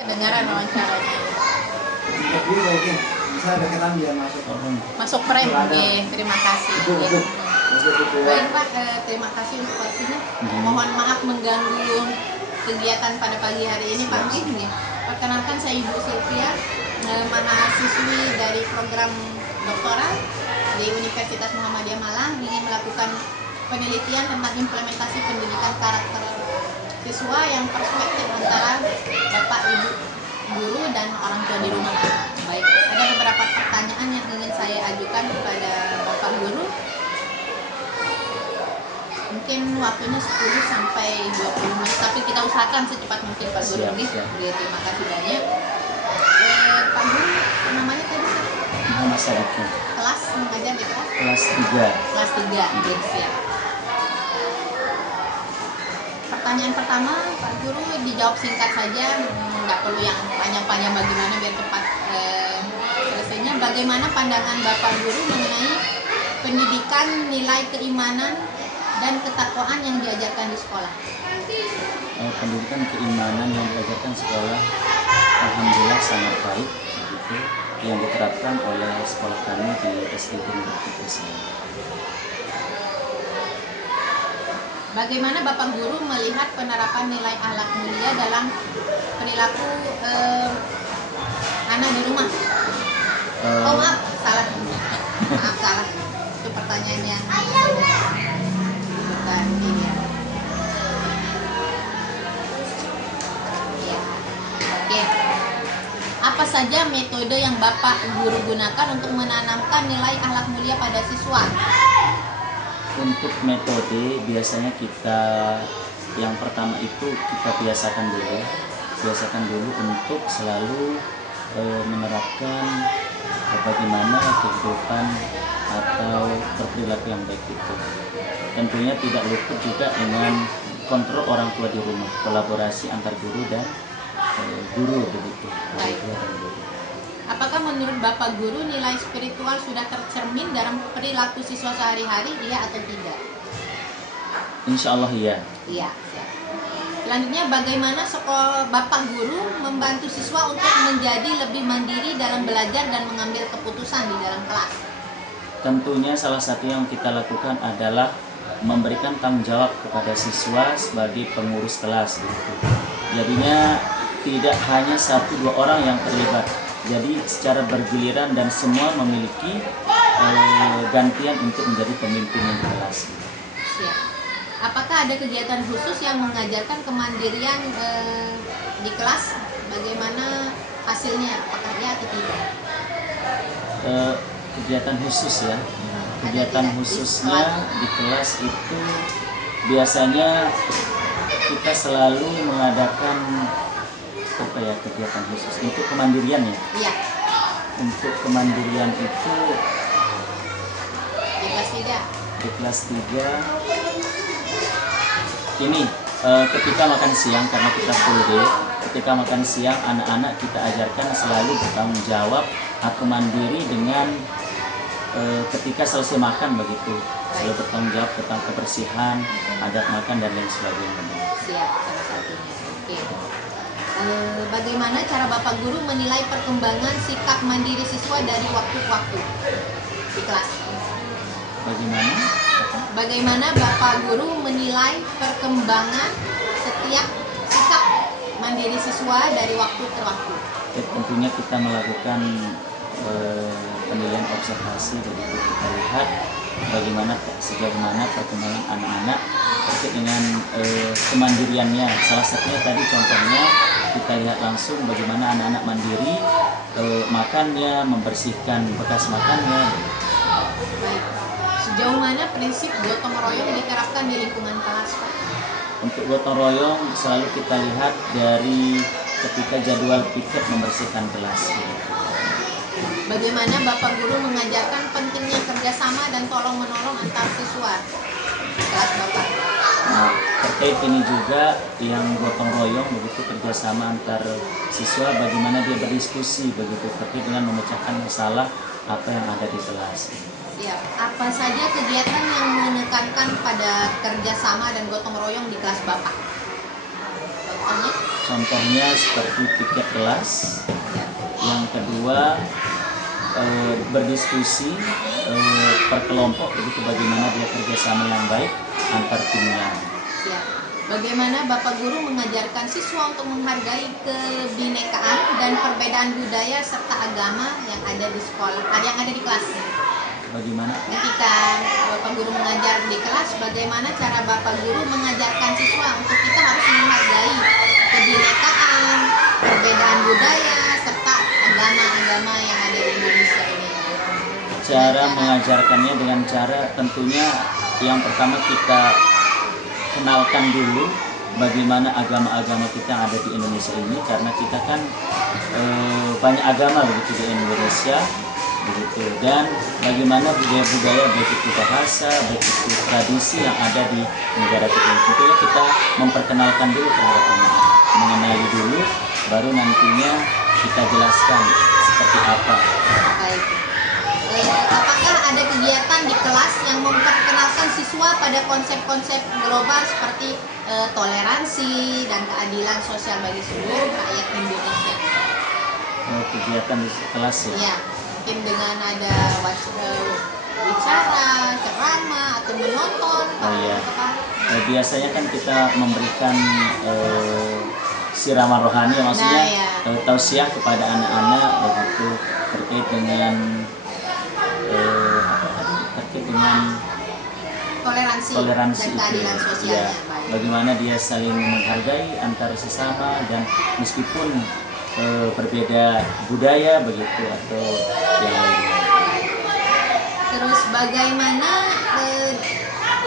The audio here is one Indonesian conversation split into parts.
Kedengaran wawancaranya. Jadi mungkin bisa deketan dia masuk. Masuk frame, oke. Terima kasih. Baik Pak, terima kasih untuk waktunya. Mohon maaf mengganggu kegiatan pada pagi hari ini Pak. Perkenalkan saya Ibu Sylvia, mahasiswi dari program doktoral di Universitas Muhammadiyah Malang, ingin melakukan penelitian tentang implementasi pendidikan karakter siswa yang perspektif antara bapak, ibu, guru, dan orang tua di rumah. Baik, ada beberapa pertanyaan yang ingin saya ajukan kepada bapak guru. Mungkin waktunya 10 sampai 20 menit, tapi kita usahakan secepat mungkin Pak Guru. Terima kasih banyak. Pak Guru, namanya tadi Muhammad Sadikin. Kelas mengajar di kelas? Kelas 3. Kelas 3, siap. Pertanyaan pertama, Pak Guru dijawab singkat saja, nggak perlu yang panjang-panjang bagaimana biar cepat selesainya. Bagaimana pandangan Bapak Guru mengenai pendidikan nilai keimanan dan ketakwaan yang diajarkan di sekolah? Pendidikan keimanan yang diajarkan sekolah, alhamdulillah sangat baik, begitu, yang diterapkan oleh sekolah kami di SD Gunung Kidul. Bagaimana Bapak Guru melihat penerapan nilai akhlak mulia dalam perilaku anak di rumah? Oh maaf, salah. Maaf, salah. Itu pertanyaan yang bukan ini ya. Oke. Apa saja metode yang Bapak Guru gunakan untuk menanamkan nilai akhlak mulia pada siswa? Untuk metode biasanya kita yang pertama itu kita biasakan dulu untuk selalu menerapkan bagaimana kehidupan atau berperilaku yang baik itu. Tentunya tidak luput juga dengan kontrol orang tua di rumah, kolaborasi antar guru dan guru begitu. Apakah menurut Bapak Guru nilai spiritual sudah tercermin dalam perilaku siswa sehari-hari, iya atau tidak? Insya Allah iya. Iya. Selanjutnya, bagaimana Bapak Guru membantu siswa untuk menjadi lebih mandiri dalam belajar dan mengambil keputusan di dalam kelas? Tentunya salah satu yang kita lakukan adalah memberikan tanggung jawab kepada siswa sebagai pengurus kelas begitu. Jadinya tidak hanya 1-2 orang yang terlibat. Jadi secara bergiliran dan semua memiliki gantian untuk menjadi pemimpin di kelas. Siap. Apakah ada kegiatan khusus yang mengajarkan kemandirian di kelas? Bagaimana hasilnya? Apakah ya atau tidak? Kegiatan khusus ya. Kegiatan khususnya di kelas itu biasanya kita selalu mengadakan kegiatan khusus untuk kemandirian ya. Iya. Untuk kemandirian itu Di kelas 3. Di kelas 3 ini ketika makan siang, karena kita full day, ketika makan siang anak-anak kita ajarkan selalu bertanggung jawab atau mandiri dengan ketika selesai makan begitu, selalu bertanggung jawab tentang kebersihan, adab makan dan lain sebagainya. Siap, salah satunya. Oke. Bagaimana cara Bapak Guru menilai perkembangan sikap mandiri siswa dari waktu ke waktu di kelas? Bagaimana Bapak Guru menilai perkembangan setiap sikap mandiri siswa dari waktu ke waktu? Tentunya kita melakukan penilaian observasi, begitu kita lihat bagaimana sejauh mana perkembangan anak-anak terkait dengan kemandiriannya. Salah satunya tadi contohnya kita lihat langsung bagaimana anak-anak mandiri makannya, membersihkan bekas makannya. Baik. Sejauh mana prinsip gotong royong diterapkan di lingkungan kelas, Pak? Untuk gotong royong selalu kita lihat dari ketika jadwal piket membersihkan kelas. Bagaimana Bapak Guru mengajarkan pentingnya kerjasama dan tolong-menolong antar siswa di kelas Bapak? Nah, terkait ini juga yang gotong royong begitu, kerjasama antar siswa, bagaimana dia berdiskusi begitu terkait dengan memecahkan masalah apa yang ada di kelas. Ya, apa saja kegiatan yang menekankan pada kerjasama dan gotong royong di kelas Bapak? Contohnya? contohnya seperti tiket kelas. Yang kedua, berdiskusi per kelompok, begitu bagaimana dia kerjasama yang baik antar timnya. Ya. Bagaimana Bapak Guru mengajarkan siswa untuk menghargai kebinekaan dan perbedaan budaya serta agama yang ada di sekolah, yang ada di kelas? Bagaimana? Ketika Bapak Guru mengajar di kelas, bagaimana cara Bapak Guru mengajarkan siswa untuk kita harus menghargai kebinekaan, perbedaan budaya serta agama-agama yang ada di Indonesia ini? Cara mengajarkannya dengan cara tentunya yang pertama kita kenalkan dulu bagaimana agama-agama kita yang ada di Indonesia ini, karena kita kan banyak agama begitu di Indonesia begitu, dan bagaimana budaya-budaya baik itu bahasa, baik itu tradisi yang ada di negara kita. Tentunya kita memperkenalkan dulu terhadap anak, mengenali dulu, baru nantinya kita jelaskan seperti apa. Baik. Apakah ada kegiatan di kelas yang memperkenalkan siswa pada konsep-konsep global seperti toleransi dan keadilan sosial bagi seluruh rakyat Indonesia? Kegiatan di kelas ya? Ya, mungkin dengan ada bicara, ceramah, atau menonton. Oh iya. Biasanya kan kita memberikan siraman rohani, maksudnya tausiah kepada anak-anak begitu terkait dengan toleransi dan keadilan itu. sosialnya. Ya, bagaimana dia saling menghargai antara sesama, dan meskipun berbeda budaya begitu atau yang lainnya. Terus bagaimana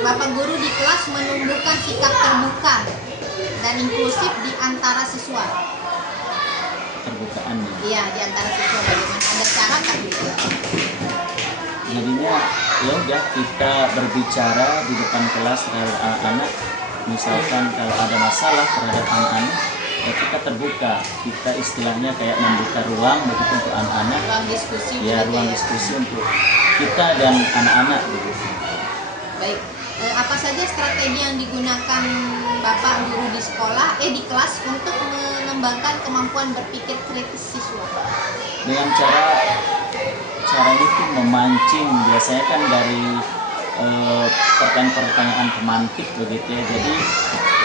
Bapak Guru di kelas menumbuhkan sikap terbuka dan inklusif di antara siswa? Terbukaan ya? Iya, di antara siswa bagaimana? Ada cara kan gitu? Jadinya ya udah kita berbicara di depan kelas terhadap anak-anak. Misalkan kalau ada masalah terhadap anak-anak, ya kita terbuka, kita istilahnya kayak membuka ruang begitu untuk anak-anak. Ruang diskusi. Ya, ruang diskusi untuk kita dan anak-anak begitu. Baik. Apa saja strategi yang digunakan Bapak Guru di sekolah, di kelas untuk mengembangkan kemampuan berpikir kritis siswa? Dengan cara itu memancing, biasanya kan dari pertanyaan-pertanyaan pemantik begitu ya. Jadi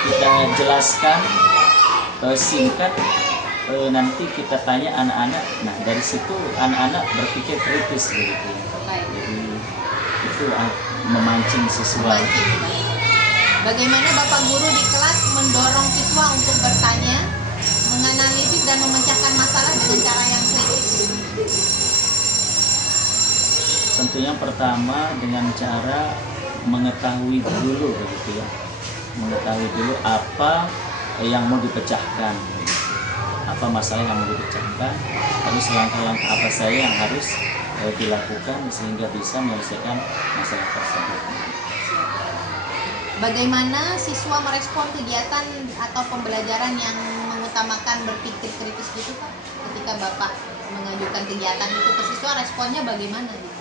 kita jelaskan singkat, nanti kita tanya anak-anak. Nah, dari situ anak-anak berpikir kritis begitu. Jadi itu memancing siswa. Bagaimana Bapak Guru di kelas mendorong siswa untuk bertanya, menganalisis dan memecahkan masalah dengan cara yang kritis? Tentunya pertama dengan cara mengetahui dulu begitu ya. Mengetahui dulu apa yang mau dipecahkan, apa masalah yang mau dipecahkan, lalu langkah-langkah apa saja yang harus dilakukan sehingga bisa menyelesaikan masalah tersebut. Bagaimana siswa merespon kegiatan atau pembelajaran yang mengutamakan berpikir kritis gitu Pak? Ketika Bapak mengajukan kegiatan itu ke siswa, responnya bagaimana gitu?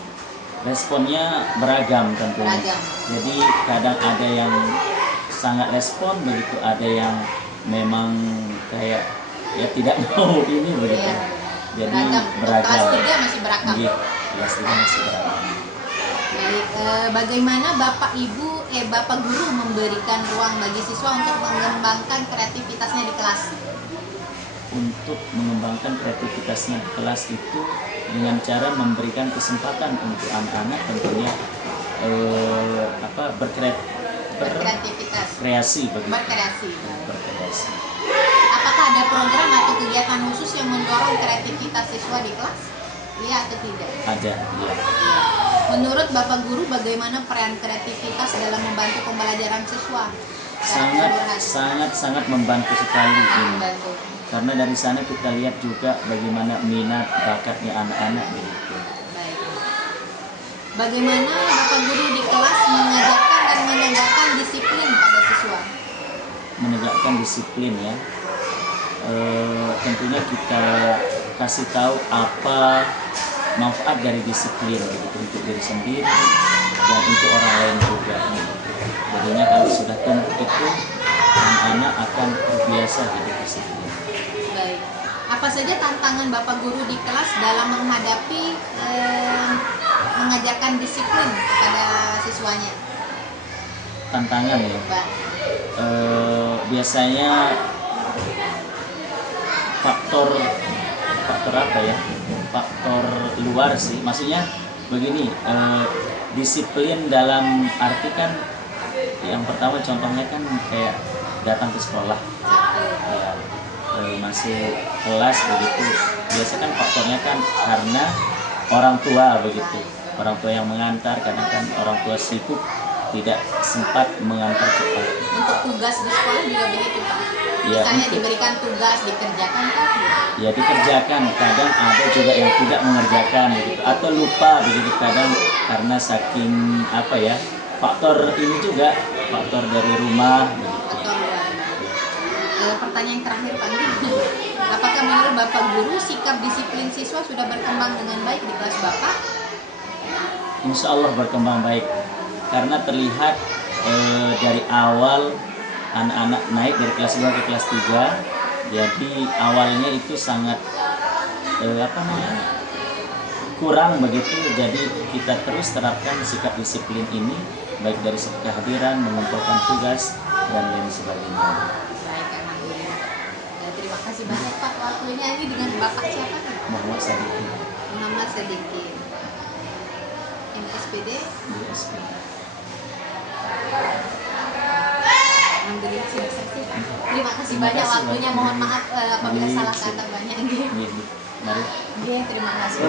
Responnya beragam tentunya. Beragam. Jadi kadang ada yang sangat respon begitu, ada yang memang kayak ya tidak mau ini begitu. Ya, jadi beragam. Kelas 3 masih beragam. Iya, kelas 3 masih beragam. Baik, bagaimana Bapak Guru memberikan ruang bagi siswa untuk mengembangkan kreativitasnya di kelas? Untuk mengembangkan kreativitasnya di kelas itu dengan cara memberikan kesempatan untuk anak-anak tentunya berkreasi begitu. Berkreasi. Apakah ada program atau kegiatan khusus yang mendorong kreativitas siswa di kelas? Iya atau tidak? Ada, iya. Menurut Bapak Guru, bagaimana peran kreativitas dalam membantu pembelajaran siswa? Sangat membantu sekali ini. Membantu. Karena dari sana kita lihat juga bagaimana minat bakatnya anak-anak begitu. Baik. Bagaimana Bapak Guru di kelas mengajarkan dan menegakkan disiplin pada siswa? Menegakkan disiplin ya. Tentunya kita kasih tahu apa manfaat dari disiplin begitu, untuk diri sendiri dan untuk orang lain juga. Jadinya kalau sudah tumbuh itu, anak-anak akan terbiasa hidup disiplin. Apa saja tantangan Bapak Guru di kelas dalam menghadapi mengajarkan disiplin kepada siswanya? Tantangan ya. Pak. Biasanya faktor apa ya? Faktor luar sih. Maksudnya begini, disiplin dalam arti kan yang pertama contohnya kan kayak datang ke sekolah. Ya, masih kelas begitu. Biasa kan faktornya kan karena orang tua begitu. Orang tua yang mengantar, karena kan orang tua sibuk tidak sempat mengantar cepat. Untuk tugas di sekolah juga begitu Pak? Ya, Misalnya diberikan tugas, dikerjakan kan? Ya dikerjakan, kadang ada juga yang tidak mengerjakan begitu, atau lupa begitu kadang karena saking apa ya, faktor ini juga, faktor dari rumah begitu. Atau pertanyaan terakhir Pak Andi, apakah menurut Bapak Guru sikap disiplin siswa sudah berkembang dengan baik di kelas Bapak? Insya Allah berkembang baik, karena terlihat dari awal anak-anak naik dari kelas 2 ke kelas 3. Jadi awalnya itu sangat kurang begitu. Jadi kita terus terapkan sikap disiplin ini, baik dari segi kehadiran, mengumpulkan tugas dan lain sebagainya. Baik, alhamdulillah. Terima kasih banyak Pak waktunya. Ini dengan Bapak siapa nih? Muhammad Sadiqi, Muhammad Sadiqi, MSPD. DSP. Alhamdulillah sudah selesai Pak. Terima kasih Terima banyak kasih waktunya. banyak. Mohon maaf apabila Iya, salah siap. kata banyak. Mari. Terima kasih.